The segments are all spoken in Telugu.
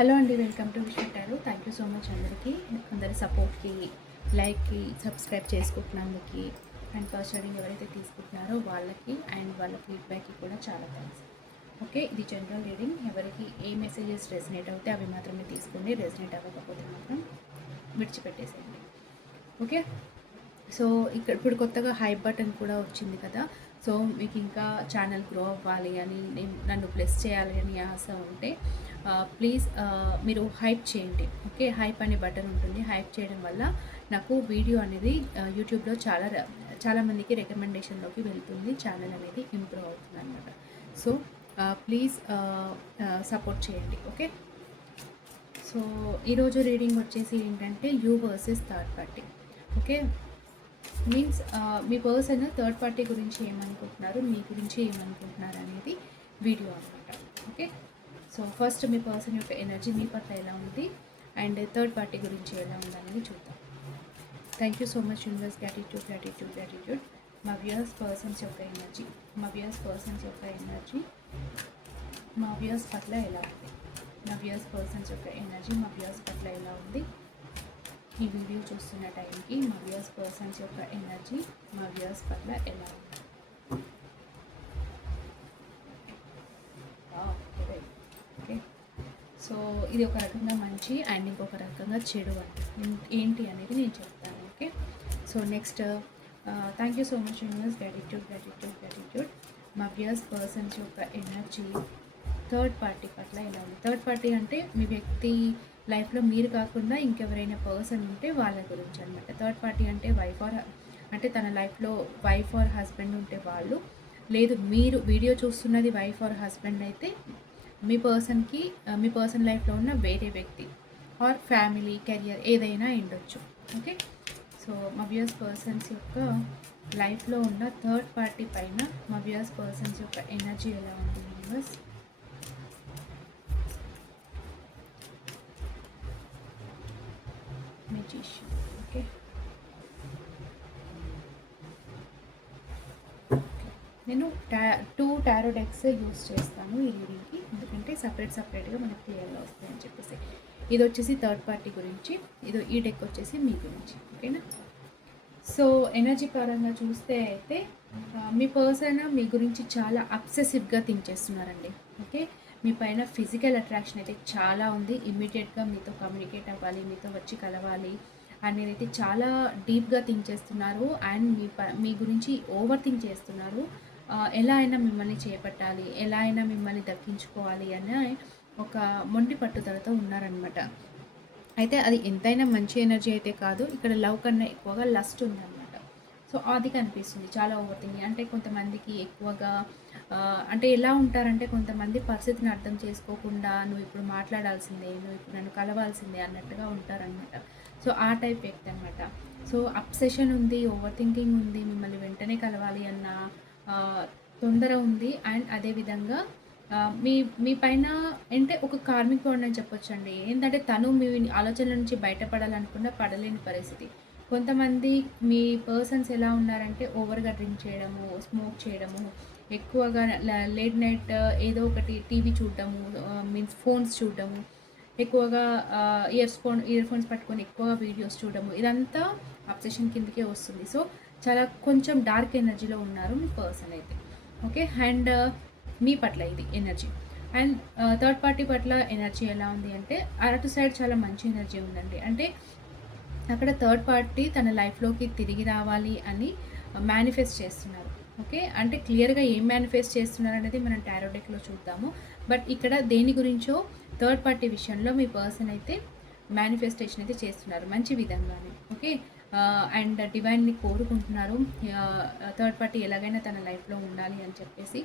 హలో అండి, వెల్కమ్ టు విశ్వటారు. థ్యాంక్ యూ సో మచ్ అందరి సపోర్ట్కి, లైక్కి, సబ్స్క్రైబ్ చేసుకుంటున్నందుకు అండ్ ఫస్ట్ రీడింగ్ ఎవరైతే తీసుకుంటున్నారో వాళ్ళకి అండ్ వాళ్ళ ఫీడ్బ్యాక్కి కూడా చాలా థ్యాంక్స్. ఓకే, ఇది జనరల్ రీడింగ్. ఎవరికి ఏ మెసేజెస్ రెసినేట్ అవుతే అవి మాత్రమే తీసుకోండి, రెసినేట్ అవ్వకపోతే మాత్రం విడిచిపెట్టేసేయండి. ఓకే, సో ఇప్పుడు కొత్తగా హైప్ బటన్ కూడా వచ్చింది కదా. సో మీకు ఇంకా ఛానల్ గ్రో అవ్వాలి అని, నన్ను ప్లస్ చేయాలి అని ఆశ ఉంటే ప్లీజ్ మీరు హైప్ చేయండి. ఓకే, హైప్ అనే బటన్ ఉంటుంది. హైప్ చేయడం వల్ల నాకు వీడియో అనేది యూట్యూబ్లో చాలామందికి రికమెండేషన్లోకి వెళ్తుంది, ఛానల్ అనేది ఇంప్రూవ్ అవుతుంది అనమాట. సో ప్లీజ్ సపోర్ట్ చేయండి. ఓకే, సో ఈరోజు రీడింగ్ వచ్చేసి ఏంటంటే you versus third party. Okay, means me person third party గురించి ఏమనుకుంటున్నారు, మీ గురించి ఏమనుకుంటున్నారు అనేది వీడియో అనమాట. ఓకే, సో ఫస్ట్ మీ పర్సన్ యొక్క ఎనర్జీ మీ పట్ల ఎలా ఉంది అండ్ థర్డ్ పార్టీ గురించి ఎలా ఉందనేది చూద్దాం. Thank you so much universe. Gratitude. మా వ్యూయర్స్ పర్సన్స్ యొక్క ఎనర్జీ, మా వ్యూయర్స్ పట్ల ఎలా ఉంది, మా వ్యూయర్స్ పర్సన్స్ యొక్క ఎనర్జీ మా వ్యూయర్స్ పట్ల ఎలా ఉంది. ఈ వీడియో చూస్తున్న టైంకి మా వ్యూయర్స్ పర్సన్స్ యొక్క ఎనర్జీ మా వ్యూయర్స్ పట్ల ఎలా ఉంది. ఓకే, సో ఇది ఒక రకంగా మంచి అండ్ ఇంకొక రకంగా చెడు ఏంటి అనేది నేను చెప్తాను. Okay, so next thank you so much universe. Gratitude. మా వ్యూయర్స్ పర్సన్స్ యొక్క ఎనర్జీ థర్డ్ పార్టీ పట్ల ఎలా ఉంది. థర్డ్ పార్టీ అంటే మీ వ్యక్తి లైఫ్లో మీరు కాకుండా ఇంకెవరైనా పర్సన్ ఉంటే వాళ్ళ గురించి అనమాట. థర్డ్ పార్టీ అంటే అంటే తన లైఫ్లో వైఫ్ ఆర్ హస్బెండ్ ఉంటే వాళ్ళు, లేదు మీరు వీడియో చూస్తున్నది వైఫ్ ఆర్ హస్బెండ్ అయితే మీ పర్సన్ లైఫ్లో ఉన్న వేరే వ్యక్తి ఆర్ ఫ్యామిలీ, కెరియర్ ఏదైనా ఉండొచ్చు. ఓకే, సో మా వ్యూయర్స్ పర్సన్స్ యొక్క లైఫ్లో ఉన్న థర్డ్ పార్టీ పైన మా వ్యూయర్స్ పర్సన్స్ యొక్క ఎనర్జీ ఎలా ఉంది యూనివర్స్. మెజిషియన్. ఓకే, నేను 2 టారో డెక్స్ యూస్ చేస్తాను ఈ రీడింగ్కి, ఎందుకంటే సపరేట్గా మనకు క్లియర్గా వస్తాయని చెప్పేసి. ఇది వచ్చేసి థర్డ్ పార్టీ గురించి, ఈ డెక్ వచ్చేసి మీ గురించి. ఓకేనా, సో ఎనర్జీ పరంగా చూస్తే అయితే మీ పర్సన్ మీ గురించి చాలా అబ్సెసివ్గా థింక్ చేస్తున్నారండి. ఓకే, మీ పైన ఫిజికల్ అట్రాక్షన్ అయితే చాలా ఉంది. ఇమ్మీడియట్గా మీతో కమ్యూనికేట్ అవ్వాలి, మీతో వచ్చి కలవాలి అనేది అయితే చాలా డీప్గా థింక్ చేస్తున్నారు. అండ్ మీ గురించి ఓవర్ థింక్ చేస్తున్నారు. ఎలా అయినా మిమ్మల్ని చేపట్టాలి, ఎలా అయినా మిమ్మల్ని దక్కించుకోవాలి అనే ఒక మొండి పట్టుదలతో ఉన్నారనమాట. అయితే అది ఎంతైనా మంచి ఎనర్జీ అయితే కాదు. ఇక్కడ లవ్ కన్నా ఎక్కువగా లస్ట్ ఉందన్నమాట. సో అది కనిపిస్తుంది, చాలా ఓవర్ థింకింగ్. అంటే కొంతమందికి ఎక్కువగా అంటే ఎలా ఉంటారంటే, కొంతమంది పరిస్థితిని అర్థం చేసుకోకుండా నువ్వు ఇప్పుడు మాట్లాడాల్సిందే, నువ్వు ఇప్పుడు నన్ను కలవాల్సిందే అన్నట్టుగా ఉంటారనమాట. సో ఆ టైప్ వ్యక్తి అనమాట. సో అబ్సెషన్ ఉంది, ఓవర్ థింకింగ్ ఉంది, మిమ్మల్ని వెంటనే కలవాలి అన్న తొందర ఉంది. అండ్ అదేవిధంగా మీ పైన అంటే ఒక కార్మిక్ బాండ్ అని చెప్పొచ్చండి. ఏంటంటే తను మీ ఆలోచనల నుంచి బయటపడాలనుకున్న పడలేని పరిస్థితి. కొంతమంది మీ పర్సన్స్ ఎలా ఉన్నారంటే ఓవర్గా డ్రింక్ చేయడము, స్మోక్ చేయడము, ఎక్కువగా లేట్ నైట్ ఏదో ఒకటి టీవీ చూడడము, మీన్స్ ఫోన్స్ చూడడము, ఎక్కువగా ఇయర్ ఫోన్స్ పట్టుకొని ఎక్కువగా వీడియోస్ చూడడము, ఇదంతా అబ్సెషన్ కిందకే వస్తుంది. సో చాలా కొంచెం డార్క్ ఎనర్జీలో ఉన్నారు మీ పర్సన్ అయితే. ఓకే, అండ్ మీ పట్ల ఇది ఎనర్జీ. అండ్ థర్డ్ పార్టీ పట్ల ఎనర్జీ ఎలా ఉంది అంటే, అటు సైడ్ చాలా మంచి ఎనర్జీ ఉందండి. అంటే అక్కడ థర్డ్ పార్టీ తన లైఫ్లోకి తిరిగి రావాలి అని మేనిఫెస్ట్ చేస్తున్నారు. ఓకే, అంటే క్లియర్గా ఏం మేనిఫెస్ట్ చేస్తున్నారు అనేది మనం టారో డెక్లో చూద్దాము. బట్ ఇక్కడ దేని గురించో థర్డ్ పార్టీ విషయంలో మీ పర్సన్ అయితే మేనిఫెస్టేషన్ అయితే చేస్తున్నారు మంచి విధంగానే. ఓకే, అండ్ డివైన్ని కోరుకుంటున్నారు. థర్డ్ పార్టీ ఎలాగైనా తన లైఫ్లో ఉండాలి అని చెప్పేసి,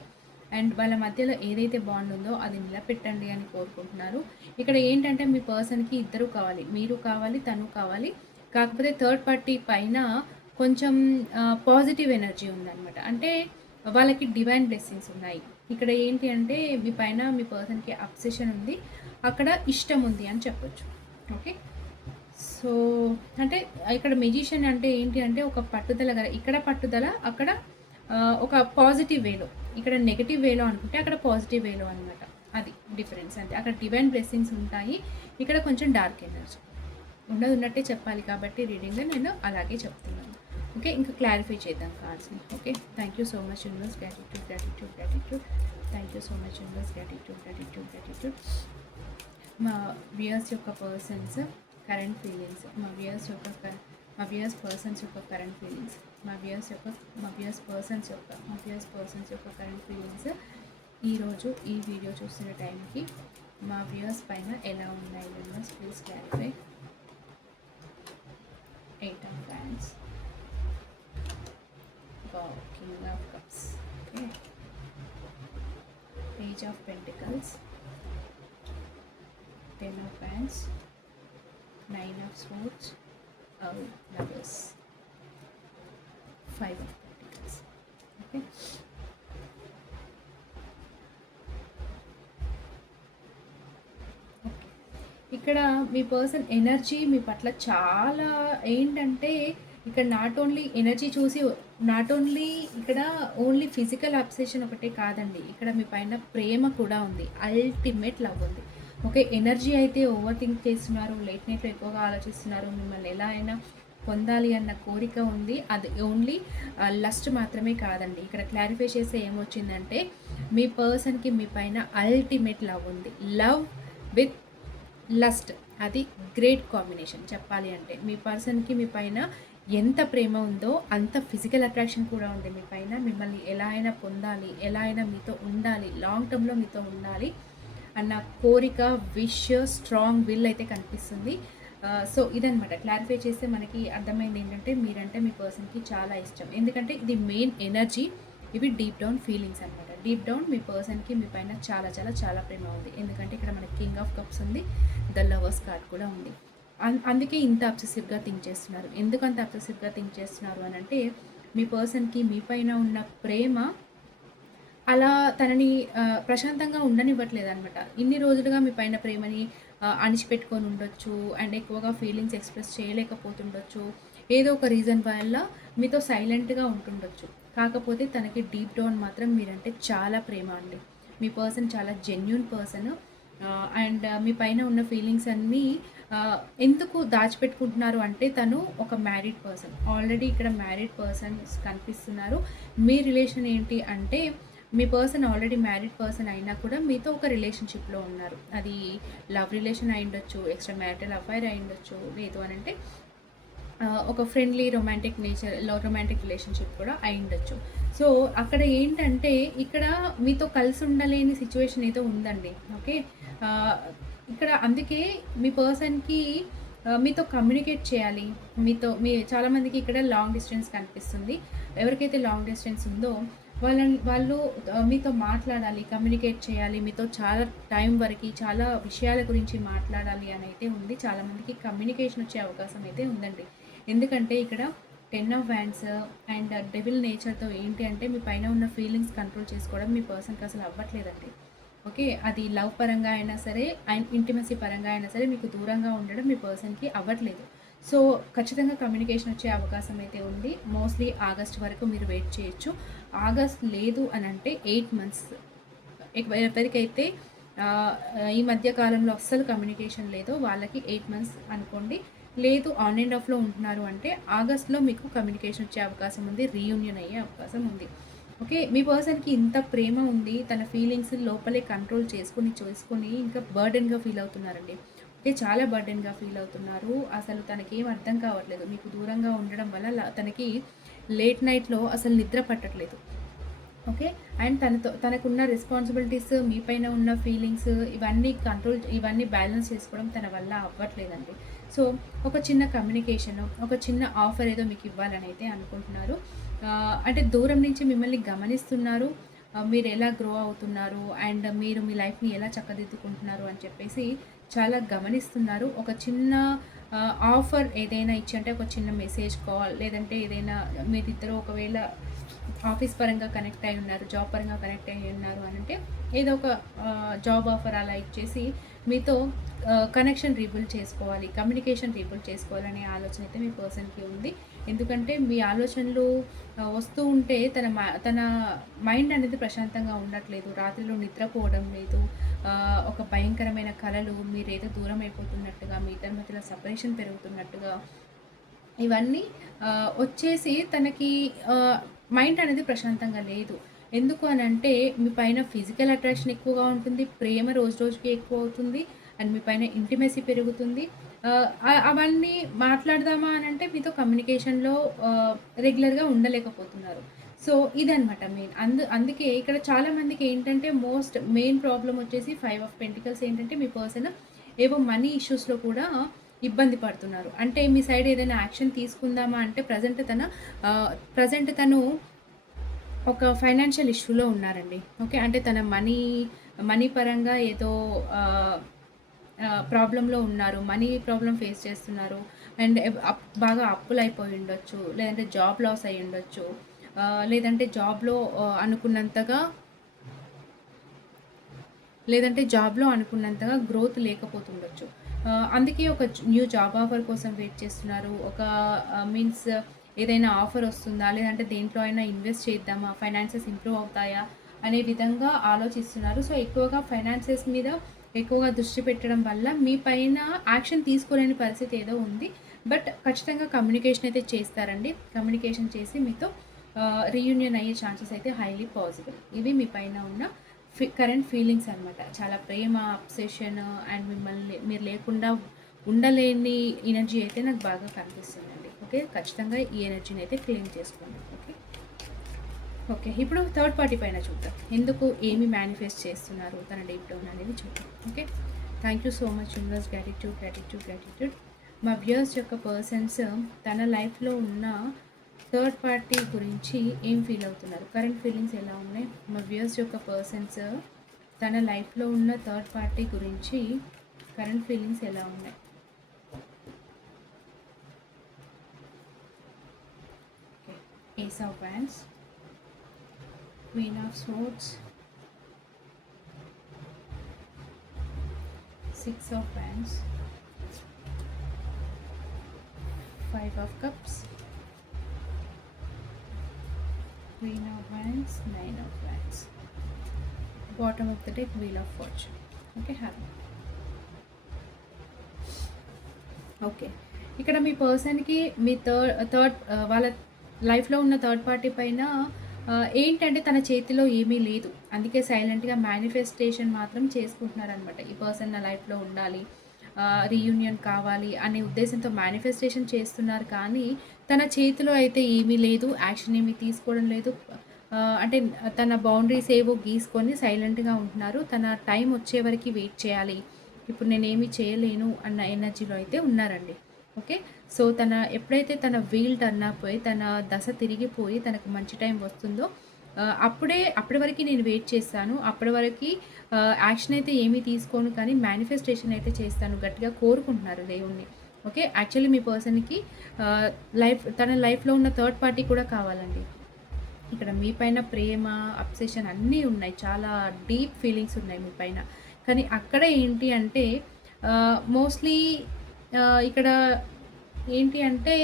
అండ్ వాళ్ళ మధ్యలో ఏదైతే బాండ్ ఉందో అది నిలబెట్టండి అని కోరుకుంటున్నారు. ఇక్కడ ఏంటంటే మీ పర్సన్కి ఇద్దరు కావాలి, మీరు కావాలి, తను కావాలి. కాకపోతే థర్డ్ పార్టీ పైన కొంచెం పాజిటివ్ ఎనర్జీ ఉందన్నమాట. అంటే వాళ్ళకి డివైన్ బ్లెస్సింగ్స్ ఉన్నాయి. ఇక్కడ ఏంటి అంటే మీ పైన మీ పర్సన్కి అబ్సెషన్ ఉంది, అక్కడ ఇష్టం ఉంది అని చెప్పొచ్చు. ఓకే, సో అంటే ఇక్కడ మెజిషియన్ అంటే ఏంటి అంటే ఒక పట్టుదల, ఇక్కడ పట్టుదల, అక్కడ ఒక పాజిటివ్ వేలో, ఇక్కడ నెగిటివ్ వేలో అనుకుంటే అక్కడ పాజిటివ్ వేలో అనమాట. అది డిఫరెన్స్ అంతే. అక్కడ డివైన్ బ్లెస్సింగ్స్ ఉంటాయి, ఇక్కడ కొంచెం డార్క్ ఎనర్జీ ఉన్నది ఉన్నట్టే చెప్పాలి కాబట్టి రీడింగ్లో నేను అలాగే చెప్తున్నాను. ఓకే, ఇంకా క్లారిఫై చేద్దాం కార్డ్స్ని. Okay, thank you so much universe. Gratitude gratitude gratitude. Thank you so much universe. Gratitude gratitude gratitude. మా వ్యూయర్స్ యొక్క పర్సన్స్ కరెంట్ ఫీలింగ్స్, మా వ్యూయర్స్ పర్సన్స్ యొక్క కరెంట్ ఫీలింగ్స్, మా వ్యూయర్స్ పర్సన్స్ యొక్క కరెంట్ ఫీలింగ్స్ ఈరోజు ఈ వీడియో చూస్తున్న టైంకి మా వ్యూయర్స్ పైన ఎలా ఉన్నాయి universe, please clarify. 8 of Wands, King of Cups, okay, Page of Pentacles, 10 of Wands, 9 of Swords, Lovers, 5 of Pentacles, okay. ఇక్కడ మీ పర్సన్ ఎనర్జీ మీ పట్ల చాలా ఏంటంటే ఇక్కడ నాట్ ఓన్లీ ఎనర్జీ చూసి నాట్ ఓన్లీ ఇక్కడ ఓన్లీ ఫిజికల్ అబ్సెషన్ ఒకటే కాదండి, ఇక్కడ మీ పైన ప్రేమ కూడా ఉంది, అల్టిమేట్ లవ్ ఉంది. ఓకే, ఎనర్జీ అయితే ఓవర్ థింక్ చేస్తున్నారు, లేట్ నైట్లో ఎక్కువగా ఆలోచిస్తున్నారు, మిమ్మల్ని ఎలా అయినా పొందాలి అన్న కోరిక ఉంది. అది ఓన్లీ లస్ట్ మాత్రమే కాదండి, ఇక్కడ క్లారిఫై చేస్తే ఏమొచ్చిందంటే మీ పర్సన్కి మీ పైన అల్టిమేట్ లవ్ ఉంది. లవ్ విత్ లస్ట్, అది గ్రేట్ కాంబినేషన్ చెప్పాలి అంటే. మీ పర్సన్కి మీ పైన ఎంత ప్రేమ ఉందో అంత ఫిజికల్ అట్రాక్షన్ కూడా ఉంది మీ పైన. మిమ్మల్ని ఎలా అయినా పొందాలి, ఎలా అయినా మీతో ఉండాలి, లాంగ్ టర్మ్లో మీతో ఉండాలి అన్న కోరిక, విష్, స్ట్రాంగ్ విల్ అయితే కనిపిస్తుంది. సో ఇదనమాట క్లారిఫై చేస్తే మనకి అర్థమైంది ఏంటంటే మీరంటే మీ పర్సన్కి చాలా ఇష్టం, ఎందుకంటే ఇది మెయిన్ ఎనర్జీ, ఇవి డీప్ డౌన్ ఫీలింగ్స్ అనమాట. డీప్ డౌన్ మీ పర్సన్కి మీ పైన చాలా చాలా చాలా ప్రేమ ఉంది, ఎందుకంటే ఇక్కడ మనకి కింగ్ ఆఫ్ కప్స్ ఉంది, ద లవర్స్ కార్డ్ కూడా ఉంది. అందుకే ఇంత అబ్సెసివ్గా థింక్ చేస్తున్నారు. ఎందుకు అంత అబ్సెసివ్గా థింక్ చేస్తున్నారు అని అంటే మీ పర్సన్కి మీ పైన ఉన్న ప్రేమ అలా తనని ప్రశాంతంగా ఉండనివ్వట్లేదు అనమాట. ఇన్ని రోజులుగా మీ పైన ప్రేమని అణిచిపెట్టుకొని ఉండొచ్చు, అండ్ ఎక్కువగా ఫీలింగ్స్ ఎక్స్ప్రెస్ చేయలేకపోతుండొచ్చు, ఏదో ఒక రీజన్ వల్ల మీతో సైలెంట్గా ఉంటుండొచ్చు. కాకపోతే తనకి డీప్ డౌన్ మాత్రం మీరంటే చాలా ప్రేమ అండి. మీ పర్సన్ చాలా జెన్యూన్ పర్సన్, అండ్ మీ పైన ఉన్న ఫీలింగ్స్ అన్నీ ఎందుకు దాచిపెట్టుకుంటున్నారు అంటే తను ఒక మ్యారీడ్ పర్సన్, ఆల్రెడీ ఇక్కడ మ్యారీడ్ పర్సన్స్ కనిపిస్తున్నారు. మీ రిలేషన్ ఏంటి అంటే మీ పర్సన్ ఆల్రెడీ మ్యారీడ్ పర్సన్ అయినా కూడా మీతో ఒక రిలేషన్షిప్లో ఉన్నారు. అది లవ్ రిలేషన్ అయి ఉండొచ్చు, ఎక్స్ట్రా మ్యారిటల్ అఫైర్ అయి ఉండొచ్చు, లేదు అని అంటే ఒక ఫ్రెండ్లీ రొమాంటిక్ రిలేషన్షిప్ కూడా అయి ఉండొచ్చు. సో అక్కడ ఏంటంటే ఇక్కడ మీతో కలిసి ఉండలేని సిచ్యువేషన్ ఏదో ఉందండి. ఓకే, ఇక్కడ అందుకే మీ పర్సన్కి మీతో కమ్యూనికేట్ చేయాలి. చాలామందికి ఇక్కడ లాంగ్ డిస్టెన్స్ కనిపిస్తుంది. ఎవరికైతే లాంగ్ డిస్టెన్స్ ఉందో వాళ్ళు మీతో మాట్లాడాలి, కమ్యూనికేట్ చేయాలి, మీతో చాలా టైం వరకు చాలా విషయాల గురించి మాట్లాడాలి అని అయితే ఉంది. చాలామందికి కమ్యూనికేషన్ వచ్చే అవకాశం అయితే ఉందండి, ఎందుకంటే ఇక్కడ 10 of Wands అండ్ డెవిల్ నేచర్తో ఏంటి అంటే మీ పైన ఉన్న ఫీలింగ్స్ కంట్రోల్ చేసుకోవడం మీ పర్సన్కి అసలు అవ్వట్లేదండి. ఓకే, అది లవ్ పరంగా అయినా సరే అండ్ ఇంటిమసీ పరంగా అయినా సరే మీకు దూరంగా ఉండడం మీ పర్సన్కి అవ్వట్లేదు. సో ఖచ్చితంగా కమ్యూనికేషన్ వచ్చే అవకాశం అయితే ఉంది. మోస్ట్లీ ఆగస్ట్ వరకు మీరు వెయిట్ చేయొచ్చు. ఆగస్ట్ లేదు అని అంటే 8 months. ఎవరికైతే ఈ మధ్య కాలంలో అస్సలు కమ్యూనికేషన్ లేదో వాళ్ళకి 8 months అనుకోండి. లేదు ఆన్ అండ్ ఆఫ్లో ఉంటున్నారు అంటే ఆగస్ట్లో మీకు కమ్యూనికేషన్ వచ్చే అవకాశం ఉంది, రీయూనియన్ అయ్యే అవకాశం ఉంది. ఓకే, మీ పర్సన్కి ఇంత ప్రేమ ఉంది, తన ఫీలింగ్స్ లోపలే కంట్రోల్ చేసుకొని ఇంకా బర్డెన్గా ఫీల్ అవుతున్నారండి. ఓకే, చాలా బర్డెన్గా ఫీల్ అవుతున్నారు. అసలు తనకేం అర్థం కావట్లేదు, మీకు దూరంగా ఉండడం వల్ల తనకి లేట్ నైట్లో అసలు నిద్ర పట్టట్లేదు. ఓకే, అండ్ తనకున్న రెస్పాన్సిబిలిటీస్, మీ పైన ఉన్న ఫీలింగ్స్, ఇవన్నీ బ్యాలెన్స్ చేసుకోవడం తన వల్ల అవ్వట్లేదండి. సో ఒక చిన్న కమ్యూనికేషన్, ఒక చిన్న ఆఫర్ ఏదో మీకు ఇవ్వాలని అయితే అనుకుంటున్నారు. అంటే దూరం నుంచి మిమ్మల్ని గమనిస్తున్నారు, మీరు ఎలా గ్రో అవుతున్నారు అండ్ మీరు మీ లైఫ్ని ఎలా చక్కదిద్దుకుంటున్నారు అని చెప్పేసి చాలా గమనిస్తున్నారు. ఒక చిన్న ఆఫర్ ఏదైనా ఇచ్చి, అంటే ఒక చిన్న మెసేజ్ కాల్, లేదంటే ఏదైనా మీరిద్దరూ ఒకవేళ ఆఫీస్ పరంగా కనెక్ట్ అయి ఉన్నారు, జాబ్ పరంగా కనెక్ట్ అయి ఉన్నారు అని అంటే ఏదో ఒక జాబ్ ఆఫర్ అలా ఇచ్చేసి మీతో కనెక్షన్ రీబిల్డ్ చేసుకోవాలి, కమ్యూనికేషన్ రీబిల్డ్ చేసుకోవాలనే ఆలోచన అయితే మీ పర్సన్కి ఉంది. ఎందుకంటే మీ ఆలోచనలు వస్తూ ఉంటే తన మైండ్ అనేది ప్రశాంతంగా ఉండట్లేదు. రాత్రిలో నిద్రపోవడం లేదు. ఒక భయంకరమైన కలలు, మీరేదో దూరం అయిపోతున్నట్టుగా, మీ ఇద్దరి మధ్యలో సెపరేషన్ పెరుగుతున్నట్టుగా, ఇవన్నీ వచ్చేసి తనకి మైండ్ అనేది ప్రశాంతంగా లేదు. ఎందుకు అనంటే మీ పైన ఫిజికల్ అట్రాక్షన్ ఎక్కువగా ఉంటుంది. ప్రేమ రోజు రోజుకి ఎక్కువ అవుతుంది. అండ్ మీ పైన ఇంటిమెసీ పెరుగుతుంది. అవన్నీ మాట్లాడదామా అనంటే మీతో కమ్యూనికేషన్‌లో రెగ్యులర్‌గా ఉండలేకపోతున్నారు. సో, ఇదనమాట మెయిన్. అందుకే ఇక్కడ చాలామందికి ఏంటంటే మెయిన్ ప్రాబ్లమ్ వచ్చేసి 5 ఆఫ్ పెంటికల్స్ ఏంటంటే మీ పర్సన్ ఏవో మనీ ఇష్యూస్‌లో కూడా ఇబ్బంది పడుతున్నారు. అంటే మీ సైడ్ ఏదైనా యాక్షన్ తీసుకుందామా అంటే ప్రెజెంట్ తను ఒక ఫైనాన్షియల్ ఇష్యూలో ఉన్నారండి. ఓకే. అంటే తన మనీ పరంగా ఏదో ప్రాబ్లమ్‌లో ఉన్నారు. మనీ ప్రాబ్లమ్ ఫేస్ చేస్తున్నారు. అండ్ బాగా అప్పులైపోయి ఉండొచ్చు. లేదంటే జాబ్ లాస్ అయ్యి ఉండొచ్చు. లేదంటే జాబ్‌లో అనుకున్నంతగా గ్రోత్ లేకపోతుండొచ్చు. అందుకే ఒక న్యూ జాబ్ ఆఫర్ కోసం వెయిట్ చేస్తున్నారు. మీన్స్ ఏదైనా ఆఫర్ వస్తుందా? లేదంటే దేంట్లో అయినా ఇన్వెస్ట్ చేద్దామా? ఫైనాన్సెస్ ఇంప్రూవ్ అవుతాయా? అనే విధంగా ఆలోచిస్తున్నారు. సో, ఎక్కువగా ఫైనాన్సెస్ మీద ఎక్కువగా దృష్టి పెట్టడం వల్ల మీ పైన యాక్షన్ తీసుకోలేని పరిస్థితి ఏదో ఉంది. బట్ ఖచ్చితంగా కమ్యూనికేషన్ అయితే చేస్తారండి. కమ్యూనికేషన్ చేసి మీతో రీయూనియన్ అయ్యే ఛాన్సెస్ అయితే హైలీ పాసిబుల్. ఇవి మీ పైన ఉన్న కరెంట్ ఫీలింగ్స్ అనమాట. చాలా ప్రేమ, అబ్సెషన్ అండ్ మిమ్మల్ని మీరు లేకుండా ఉండలేని ఎనర్జీ అయితే నాకు బాగా కనిపిస్తుందండి. ఓకే. ఖచ్చితంగా ఈ ఎనర్జీని అయితే క్లెయిమ్ చేసుకోండి. ఓకే. ఇప్పుడు థర్డ్ పార్టీ పైన చూద్దాం. ఎందుకు ఏమి మేనిఫెస్ట్ చేస్తున్నారు తన డీప్ డౌన్ అనేది చూద్దాం. Okay. Thank you so much universe. Gratitude. మా వ్యూయర్స్ యొక్క పర్సన్స్ తన లైఫ్లో ఉన్న థర్డ్ పార్టీ గురించి ఏం ఫీల్ అవుతున్నారు, కరెంట్ ఫీలింగ్స్ ఎలా ఉన్నాయి? మా వ్యూయర్స్ యొక్క పర్సన్స్ తన లైఫ్లో ఉన్న థర్డ్ పార్టీ గురించి కరెంట్ ఫీలింగ్స్ ఎలా ఉన్నాయి? Ace of wands, queen of swords, 6 of wands, 5 of cups, Queen of wands, 9 of wands. Bottom of the deck, Wheel of fortune. Okay, happy. Okay. ఇక్కడ మీ పర్సన్కి మీ థర్డ్ వాళ్ళ లైఫ్లో ఉన్న థర్డ్ పార్టీ పైన ఏంటంటే తన చేతిలో ఏమీ లేదు. అందుకే సైలెంట్గా మేనిఫెస్టేషన్ మాత్రం చేసుకుంటున్నారనమాట. ఈ పర్సన్ నా లైఫ్లో ఉండాలి, రీయూనియన్ కావాలి అనే ఉద్దేశంతో మేనిఫెస్టేషన్ చేస్తున్నారు. కానీ తన చేతిలో అయితే ఏమీ లేదు, యాక్షన్ ఏమీ తీసుకోవడం లేదు. అంటే తన బౌండరీస్ ఏవో గీసుకొని సైలెంట్గా ఉంటున్నారు. తన టైం వచ్చే వరకు వెయిట్ చేయాలి, ఇప్పుడు నేనేమీ చేయలేను అన్న ఎనర్జీలో అయితే ఉన్నారండి. ఓకే. సో ఎప్పుడైతే తన వీల్ టర్న్ అయిపోయి తన దశ తిరిగిపోయి తనకు మంచి టైం వస్తుందో అప్పటి వరకు నేను వెయిట్ చేస్తాను. అప్పటి వరకు యాక్షన్ అయితే ఏమీ తీసుకోను, కానీ మేనిఫెస్టేషన్ అయితే చేస్తాను, గట్టిగా కోరుకుంటున్నారు దేవుణ్ణి. ఓకే. యాక్చువల్లీ మీ పర్సన్కి తన లైఫ్లో ఉన్న థర్డ్ పార్టీ కూడా కావాలండి. ఇక్కడ మీ పైన ప్రేమ, అబ్సెషన్ అన్నీ ఉన్నాయి. చాలా డీప్ ఫీలింగ్స్ ఉన్నాయి మీ పైన. కానీ అక్కడ ఏంటి అంటే మోస్ట్లీ ఇక్కడ ఏంటి అంటే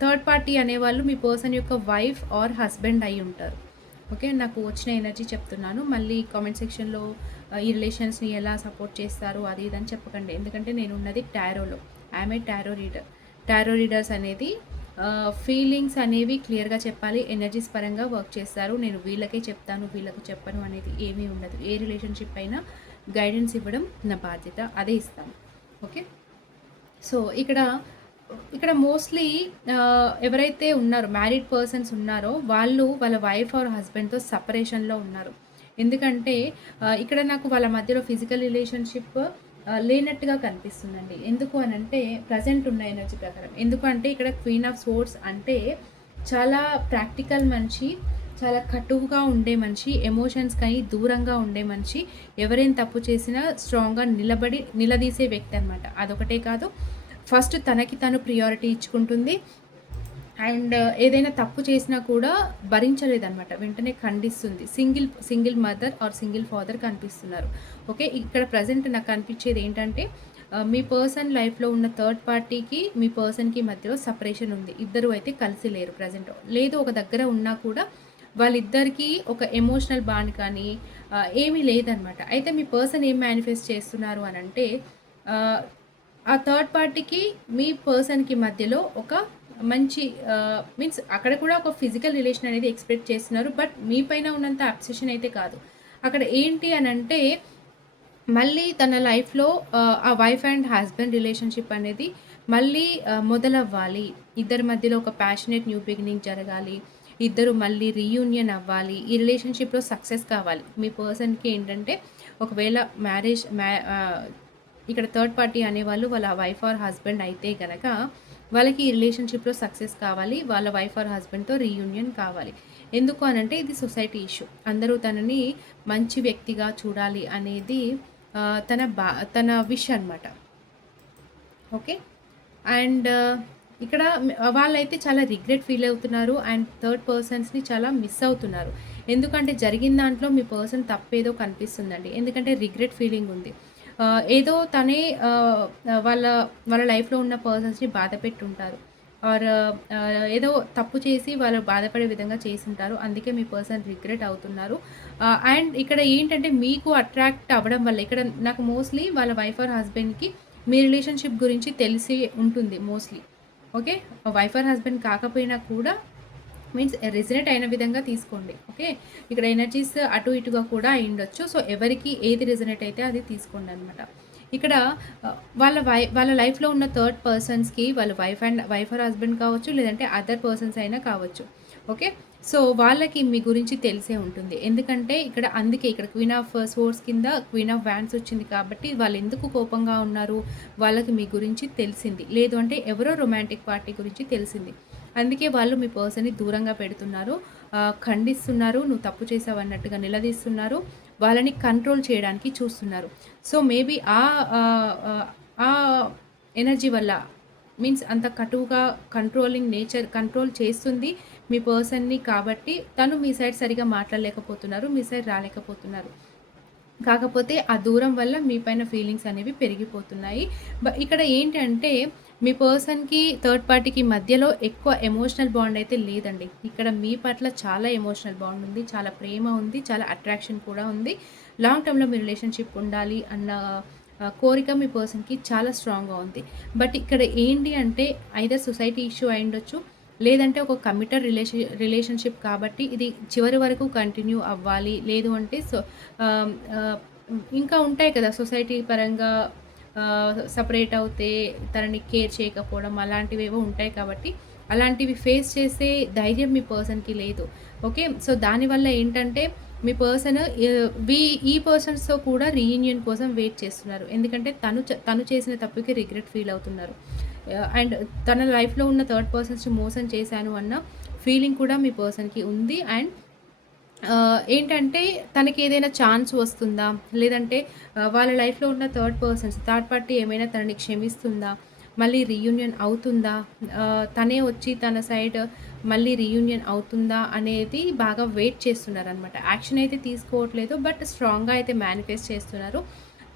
థర్డ్ పార్టీ అనేవాళ్ళు మీ పర్సన్ యొక్క వైఫ్ ఆర్ హస్బెండ్ అయి ఉంటారు. ఓకే. నాకు వచ్చిన ఎనర్జీ చెప్తున్నాను. మళ్ళీ కామెంట్ సెక్షన్లో ఈ రిలేషన్స్ని ఎలా సపోర్ట్ చేస్తారు అది ఇదని చెప్పకండి. ఎందుకంటే నేను ఉన్నది టారోలో. ఐఎమ్ ఏ టారో రీడర్స్ అనేది ఫీలింగ్స్ అనేవి క్లియర్గా చెప్పాలి. ఎనర్జీస్ పరంగా వర్క్ చేస్తారు. నేను వీళ్ళకే చెప్తాను, వీళ్ళకి చెప్పను అనేది ఏమీ ఉండదు. ఏ రిలేషన్షిప్ అయినా గైడెన్స్ ఇవ్వడం నా బాధ్యత, అదే ఇస్తాను. ఓకే. సో ఇక్కడ మోస్ట్లీ ఎవరైతే ఉన్నారో మ్యారీడ్ పర్సన్స్ ఉన్నారో వాళ్ళ వైఫ్ ఆర్ హస్బెండ్తో సపరేషన్లో ఉన్నారు. ఎందుకంటే ఇక్కడ నాకు వాళ్ళ మధ్యలో ఫిజికల్ రిలేషన్షిప్ లేనట్టుగా కనిపిస్తుందండి. ఎందుకు అనంటే ప్రజెంట్ ఉన్న ఎనర్జీ ప్రకారం. ఎందుకంటే ఇక్కడ క్వీన్ ఆఫ్ సోర్డ్స్ అంటే చాలా ప్రాక్టికల్ మనిషి, చాలా కటువుగా ఉండే మనిషి, ఎమోషన్స్కి దూరంగా ఉండే మనిషి, ఎవరైనా తప్పు చేసినా స్ట్రాంగ్గా నిలదీసే వ్యక్తి అనమాట. అదొకటే కాదు, ఫస్ట్ తనకి తను ప్రియారిటీ ఇచ్చుకుంటుంది. అండ్ ఏదైనా తప్పు చేసినా కూడా భరించలేదన్నమాట, వెంటనే ఖండిస్తుంది. Single mother or single father కనిపిస్తున్నారు. ఓకే. ఇక్కడ ప్రజెంట్ నాకు కనిపించేది ఏంటంటే మీ పర్సన్ లైఫ్‌లో ఉన్న థర్డ్ పార్టీకి, మీ పర్సన్‌కి మధ్యలో సెపరేషన్ ఉంది. ఇద్దరు అయితే కలిసి లేరు ప్రెజెంట్. లేదు ఒక దగ్గర ఉన్నా కూడా వాళ్ళిద్దరికీ ఒక ఎమోషనల్ బాండ్ కానీ ఏమీ లేదనమాట. అయితే మీ పర్సన్ ఏం మేనిఫెస్ట్ చేస్తున్నారు అనంటే ఆహ్, ఆ థర్డ్ పార్టీకి, మీ పర్సన్‌కి మధ్యలో ఒక మంచి మీన్స్ అక్కడ కూడా ఒక ఫిజికల్ రిలేషన్ అనేది ఎక్స్‌పెక్ట్ చేస్తున్నారు. బట్ మీ పైన ఉన్నంత అబ్సెషన్ అయితే కాదు. అక్కడ ఏంటి అనంటే మళ్ళీ తన లైఫ్‌లో ఆ వైఫ్ అండ్ హస్బెండ్ రిలేషన్‌షిప్ అనేది మళ్ళీ మొదలవ్వాలి. ఇద్దరి మధ్యలో ఒక ప్యాషనేట్ న్యూ బిగినింగ్ జరగాలి. ఇద్దరు మళ్ళీ రీయూనియన్ అవ్వాలి. ఈ రిలేషన్‌షిప్‌లో సక్సెస్ కావాలి. మీ పర్సన్‌కి ఏంటంటే ఒకవేళ ఇక్కడ థర్డ్ పార్టీ అనేవాళ్ళు వాళ్ళ వైఫ్ ఆర్ హస్బెండ్ అయితే గనక వాళ్ళకి ఈ రిలేషన్‌షిప్‌లో సక్సెస్ కావాలి. వాళ్ళ వైఫ్ ఆర్ హస్బెండ్‌తో రీయూనియన్ కావాలి. ఎందుకు అనంటే ఇది సొసైటీ ఇష్యూ. అందరూ తనని మంచి వ్యక్తిగా చూడాలి అనేది తన విష్ అనమాట. ఓకే. అండ్ ఇక్కడ వాళ్ళైతే చాలా రిగ్రెట్ ఫీల్ అవుతున్నారు. అండ్ థర్డ్ పర్సన్స్‌ని చాలా మిస్ అవుతున్నారు. ఎందుకంటే జరిగిన దాంట్లో మీ పర్సన్ తప్పేదో కనిపిస్తుందండి. ఎందుకంటే రిగ్రెట్ ఫీలింగ్ ఉంది. ఏదో తనే వాళ్ళ వాళ్ళ లైఫ్‌లో ఉన్న పర్సన్స్‌ని బాధపెట్టుంటారు. ఆర్ ఏదో తప్పు చేసి వాళ్ళు బాధపడే విధంగా చేసుంటారు. అందుకే మీ పర్సన్ రిగ్రెట్ అవుతున్నారు. అండ్ ఇక్కడ ఏంటంటే మీకు అట్రాక్ట్ అవ్వడం వల్ల ఇక్కడ నాకు మోస్ట్‌లీ వాళ్ళ వైఫ్ ఆర్ హస్బెండ్‌కి మీ రిలేషన్‌షిప్ గురించి తెలిసి ఉంటుంది mostly. Okay. Wife or husband కాకపోయినా కూడా మీన్స్ రెసొనేట్ అయిన విధంగా తీసుకోండి. ఓకే. ఇక్కడ ఎనర్జీస్ అటు ఇటుగా కూడా అయ్యుండొచ్చు. సో, ఎవరికి ఏది రెసొనేట్ అయితే అది తీసుకోండనమాట. ఇక్కడ వాళ్ళ లైఫ్‌లో ఉన్న థర్డ్ పర్సన్స్‌కి వాళ్ళు వైఫ్ ఆర్ హస్బెండ్ కావచ్చు, లేదంటే అదర్ పర్సన్స్ అయినా కావచ్చు. ఓకే. సో, వాళ్ళకి మీ గురించి తెలిసే ఉంటుంది. ఎందుకంటే అందుకే ఇక్కడ క్వీన్ ఆఫ్ సోర్స్ కింద క్వీన్ ఆఫ్ వ్యాండ్స్ వచ్చింది కాబట్టి వాళ్ళెందుకు కోపంగా ఉన్నారు, వాళ్ళకి మీ గురించి తెలిసింది. లేదు అంటే ఎవరో రొమాంటిక్ పార్టీ గురించి తెలిసింది. అందుకే వాళ్ళు మీ పర్సన్‌ని దూరంగా పెడుతున్నారు. ఖండిస్తున్నారు. నువ్వు తప్పు చేశావన్నట్టుగా నిలదీస్తున్నారు. వాళ్ళని కంట్రోల్ చేయడానికి చూస్తున్నారు. సో, మేబీ ఆ ఎనర్జీ వల్ల మీన్స్ అంత కటువుగా కంట్రోల్ చేస్తుంది మీ పర్సన్‌ని కాబట్టి తను మీ సైడ్ సరిగ్గా మాట్లాడలేకపోతున్నారు. మీ సైడ్ రాలేకపోతున్నారు. కాకపోతే ఆ దూరం వల్ల మీ పైన ఫీలింగ్స్ అనేవి పెరిగిపోతున్నాయి. ఇక్కడ ఏంటంటే మీ పర్సన్‌కి, థర్డ్ పార్టీకి మధ్యలో ఎక్కువ ఎమోషనల్ బాండ్ అయితే లేదండి. ఇక్కడ మీ పట్ల చాలా ఎమోషనల్ బాండ్ ఉంది. చాలా ప్రేమ ఉంది. చాలా అట్రాక్షన్ కూడా ఉంది. లాంగ్ టర్మ్‌లో మీ రిలేషన్‌షిప్ ఉండాలి అన్న కోరిక మీ పర్సన్‌కి చాలా స్ట్రాంగ్‌గా ఉంది. బట్ ఇక్కడ ఏంటి అంటే ఐదర్ సొసైటీ ఇష్యూ అయ్యుండొచ్చు. లేదంటే ఒక కమిటెడ్ రిలేషన్‌షిప్ కాబట్టి ఇది చివరి వరకు కంటిన్యూ అవ్వాలి. లేదు అంటే ఆహ్, ఆహ్, ఇంకా ఉంటాయి కదా! సొసైటీ పరంగా సెపరేట్ అవుతే తనని కేర్ చేయకపోవడం అలాంటివేవో ఉంటాయి కాబట్టి, అలాంటివి ఫేస్ చేసే ధైర్యం మీ పర్సన్‌కి లేదు. ఓకే. సో, దానివల్ల ఏంటంటే మీ పర్సన్ ఈ పర్సన్స్‌తో కూడా రీయూనియన్ కోసం వెయిట్ చేస్తున్నారు. ఎందుకంటే తను చేసిన తప్పుకి రిగ్రెట్ ఫీల్ అవుతున్నారు. అండ్ తన లైఫ్‌లో ఉన్న థర్డ్ పర్సన్స్‌ని మోసం చేశాను అన్న ఫీలింగ్ కూడా మీ పర్సన్‌కి ఉంది. అండ్ ఏంటంటే తనకేదైనా ఛాన్స్ వస్తుందా? లేదంటే వాళ్ళ లైఫ్‌లో ఉన్న థర్డ్ పార్టీ ఏమైనా తనని క్షమిస్తుందా? మళ్ళీ రీయూనియన్ అవుతుందా? తనే వచ్చి తన సైడ్ మళ్ళీ రీయూనియన్ అవుతుందా? అనేది బాగా వెయిట్ చేస్తున్నారనమాట. యాక్షన్ అయితే తీసుకోవట్లేదు. బట్ స్ట్రాంగ్‌గా అయితే మేనిఫెస్ట్ చేస్తున్నారు.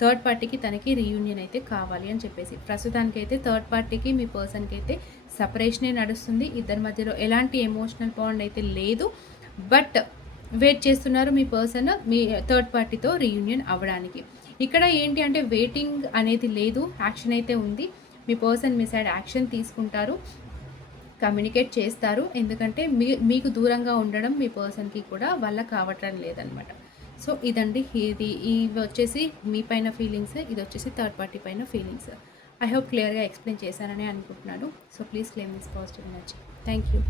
థర్డ్ పార్టీకి తనకి రీయూనియన్ అయితే కావాలి అని చెప్పేసి. ప్రస్తుతానికైతే థర్డ్ పార్టీకి మీ పర్సన్‌కి అయితే సెపరేషనే నడుస్తుంది. ఇద్దరి మధ్యలో ఎలాంటి ఎమోషనల్ బాండ్ అయితే లేదు. బట్ వెయిట్ చేస్తున్నారు మీ పర్సన్ మీ థర్డ్ పార్టీతో రీయూనియన్ అవ్వడానికి. ఇక్కడ ఏంటి అంటే వెయిటింగ్ అనేది లేదు. యాక్షన్ అయితే ఉంది. మీ పర్సన్ మీ సైడ్ యాక్షన్ తీసుకుంటారు. కమ్యూనికేట్ చేస్తారు. ఎందుకంటే మీకు దూరంగా ఉండడం మీ పర్సన్‌కి కూడా వల్ల కావటం లేదనమాట. సో, ఇదండి. ఇవి వచ్చేసి మీ పైన ఫీలింగ్స్. ఇదొచ్చేసి థర్డ్ పార్టీ పైన ఫీలింగ్స్. ఐ హోప్ క్లియర్‌గా ఎక్స్‌ప్లెయిన్ చేశానని అనుకుంటున్నాను. So, please claim this positive energy. Thank you.